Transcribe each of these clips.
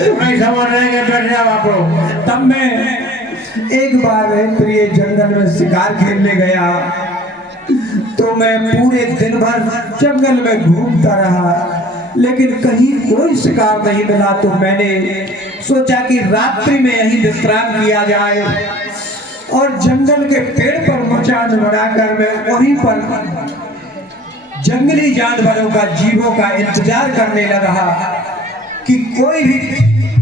नहीं समझ रहे हैं, बैठ जाओ आप लोग। तब मैं एक बार प्रिय जंगल में शिकार खेलने गया, तो मैं पूरे दिन भर जंगल में घूमता रहा, लेकिन कहीं कोई शिकार नहीं मिला। तो मैंने सोचा कि रात्रि में यहीं विश्राम किया जाए, और जंगल के पेड़ पर मचान बनाकर मैं वहीं पर जंगली जानवरों का, जीवों का इंतजार करने लगा कि कोई भी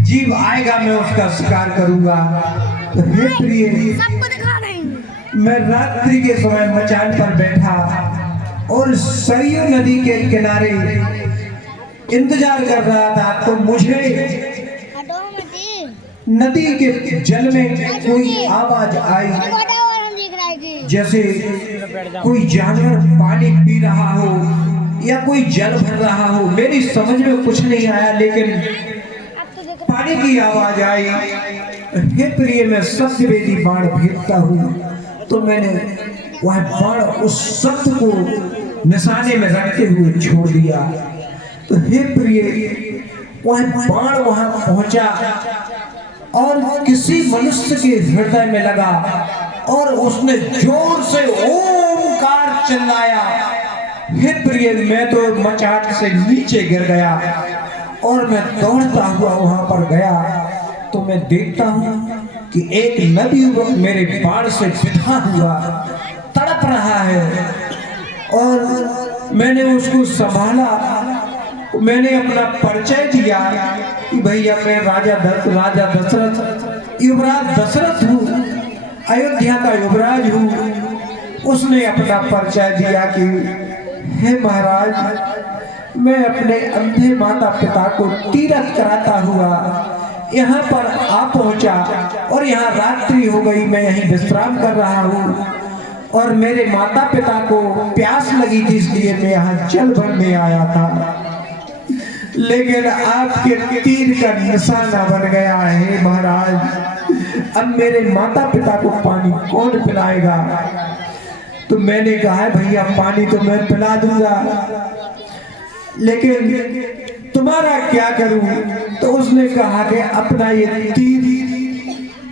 जीव आएगा, मैं उसका शिकार करूंगा। तो हे प्रिय, मैं रात्रि के समय मचान पर बैठा और सरयू नदी के किनारे इंतजार कर रहा था। तो मुझे नदी के जल में कोई आवाज आई, जैसे कोई जानवर पानी पी रहा हो या कोई जल भर रहा हो। मेरी समझ में कुछ नहीं आया, लेकिन पानी की आवाज आई। हे प्रिय, मैं सत्यवेदी बाण फेंकता हूँ। तो मैंने वह बाण उस सत्य को निशाने में रखते हुए छोड़ दिया। तो हे प्रिय, वह बाण वहां पहुंचा और किसी मनुष्य के हृदय में लगा, और उसने जोर से ओमकार चिल्लाया। हे प्रिय, मैं तो मचान से नीचे गिर गया, और मैं दौड़ता हुआ वहां पर गया। तो मैं देखता हूं कि एक नवयुवक मेरे बाण से पिटा हुआ तड़प रहा है, और मैंने उसको संभाला। मैंने अपना परिचय दिया कि भैया मैं राजा दशरथ, युवराज दशरथ हूँ, अयोध्या का युवराज हूँ। उसने अपना परिचय दिया कि हे महाराज, मैं अपने अंधे माता पिता को तीरथ कराता हुआ यहाँ पर आ पहुँचा, और यहाँ रात्रि हो गई, मैं यहीं विश्राम कर रहा हूँ, और मेरे माता पिता को प्यास लगी थी, इसलिए मैं यहाँ जल भरने आया था। लेकिन आपके तीर का निशाना बन गया है महाराज। अब मेरे माता पिता को पानी कौन पिलाएगा? तो मैंने कहा भैया पानी तो मैं पिला दूंगा, लेकिन तुम्हारा क्या करूं? तो उसने कहा कि अपना ये तीर,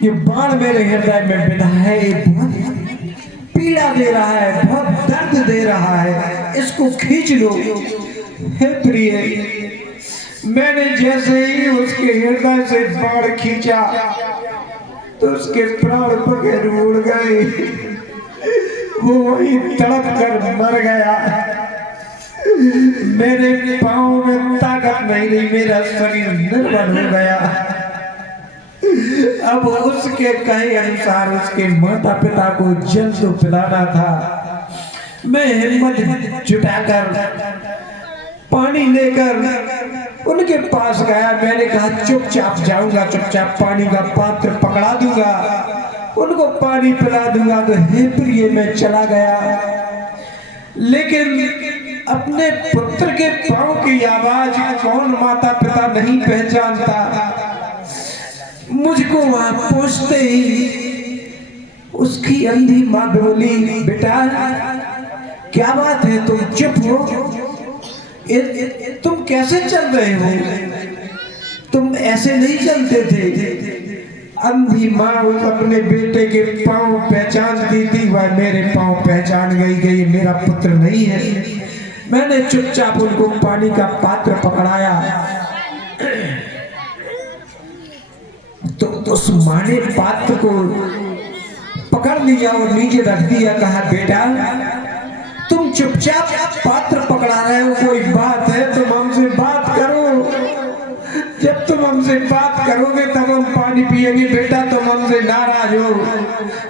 ये बाण मेरे हृदय में बिंधा है, ये बहुत पीड़ा दे रहा है, बहुत दर्द दे रहा है, इसको खींच लो। हे प्रिय, मैंने जैसे ही उसके हृदय से बाण खींचा तो उसके प्राण पखेरु उड़ गए, वो वहीं तड़प कर मर गया। मेरे पांव में ताकत नहीं रही, मेरा शरीर निर्बल हो गया। अब उसके कहे अनुसार उसके माता पिता को जल तो पिलाना था। मैं हिम्मत जुटाकर पानी लेकर उनके पास गया। मैंने कहा चुपचाप जाऊंगा, चुपचाप पानी का पात्र पकड़ा दूंगा, उनको पानी पिला दूंगा। तो हे प्रिय, मैं चला गया, लेकिन अपने पुत्र के पांव की आवाज कौन माता पिता नहीं पहचानता। मुझको वहां पहुंचते ही उसकी अंधी माँ बोली, बेटा क्या बात है, तुम चुप हो, तुम कैसे चल रहे हो? तुम ऐसे नहीं चलते थे। अंधी माँ अपने बेटे के पांव पहचानती थी, वह मेरे पांव पहचान गई मेरा पुत्र नहीं है। मैंने चुपचाप उनको पानी का पात्र पकड़ाया। तो उस माँ ने पात्र को पकड़ लिया और नीचे रख दिया। कहा बेटा तुम चुपचाप पात्र पकड़ा रहे हो, कोई बात है तुम हमसे बात करो, जब तुम हमसे बात करोगे तब हम पानी पिएंगे। बेटा तुम हमसे नाराज हो,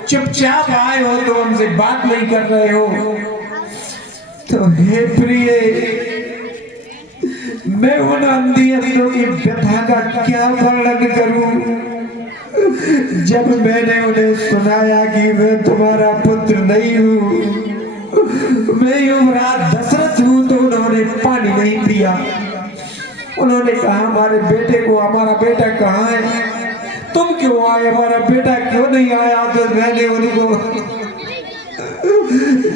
चुपचाप आए हो तो हमसे बात नहीं कर रहे हो। तो हे प्रिय, मैं उन अंधी अंधों की व्यथा का क्या वर्णन करूं। जब मैंने उन्हें सुनाया कि मैं तुम्हारा पुत्र नहीं हूं, मैं युवराज दशरथ हूं, तो उन्होंने पानी नहीं पिया। उन्होंने कहा हमारे बेटे को, हमारा बेटा कहाँ है, तुम क्यों आए, हमारा बेटा क्यों नहीं आया? तो मैंने उनको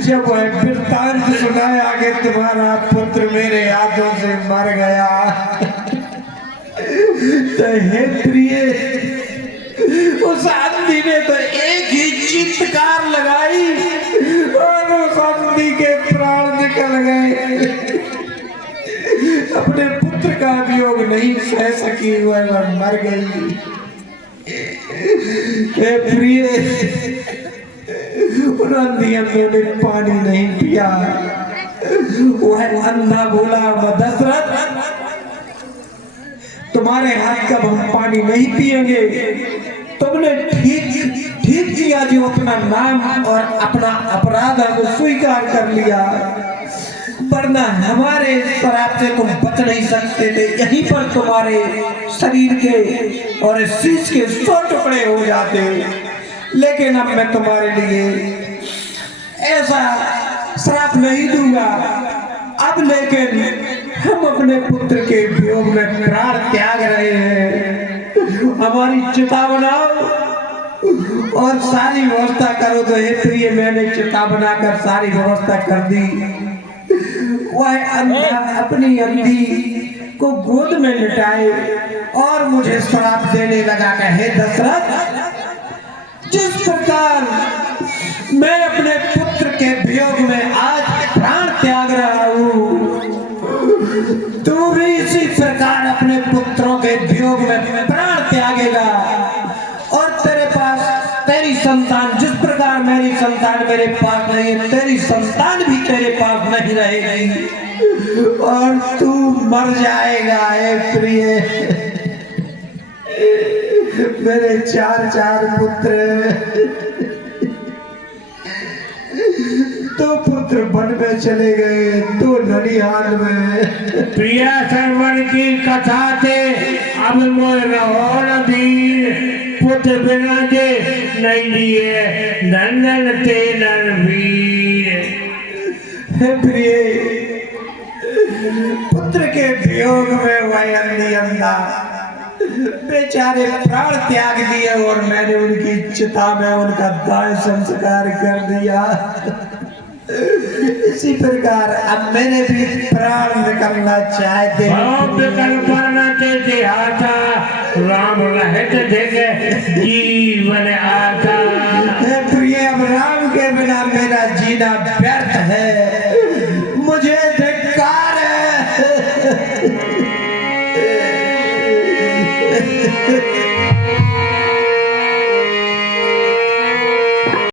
जब वह वृत्तांत सुनाया कि तुम्हारा पुत्र मेरे हाथों से मर गया, तो हे प्रिय, उस आंधी ने तो एक ही चित्कार लगाई और उस आंधी के प्राण निकल गए। अपने पुत्र का वियोग नहीं सह सकी, वह मर गई। हे प्रिय, उन अंधियों ने पानी नहीं पिया। वह अंधा बोला, दशरथ तुम्हारे हाथ का हम पानी नहीं पिएंगे। तुमने ठीक किया जो अपना नाम और अपना अपराध को स्वीकार कर लिया, वरना हमारे श्राप से तुम बच नहीं सकते थे। यहीं पर तुम्हारे शरीर के और शीश के 100 टुकड़े हो जाते। लेकिन अब मैं तुम्हारे लिए ऐसा श्राप नहीं दूंगा। अब लेकिन हम अपने पुत्र के वियोग में प्राण त्याग रहे हैं। हमारी चिता बनाओ और सारी व्यवस्था करो। तो हे प्रिय, मैंने चिता बनाकर सारी व्यवस्था कर दी। वह अंधा अपनी अंधी को गोद में लिटाए और मुझे श्राप देने लगा कि हे दशरथ, जिस प्रकार मैं अपने पुत्र के वियोग में आज प्राण त्याग रहा हूँ, तू भी इसी प्रकार अपने पुत्रों के वियोग में प्राण त्यागेगा। और तेरे पास तेरी संतान, जिस प्रकार मेरी संतान मेरे पास नहीं है, तेरी संतान भी तेरे पास नहीं रहेगी और तू मर जाएगा। हे प्रिय, मेरे 4 पुत्र, 2 पुत्र वन में चले गए, 2 ननिहाल में। प्रिया सरवर की कथा थे, अब मोर रहो नबीर, पुत्र बिना दे नहीं दिए नंदन ते रणवीर। हे प्रिय, पुत्र के वियोग में वह अंधी अंधा बेचारे प्राण त्याग दिए और मैंने उनकी चिता में उनका दाह संस्कार कर दिया। इसी प्रकार अब मैंने भी प्राण निकलना चाहते राम रहत जीवन आता। प्रिय, अब राम के बिना मेरा जीना व्यर्थ है।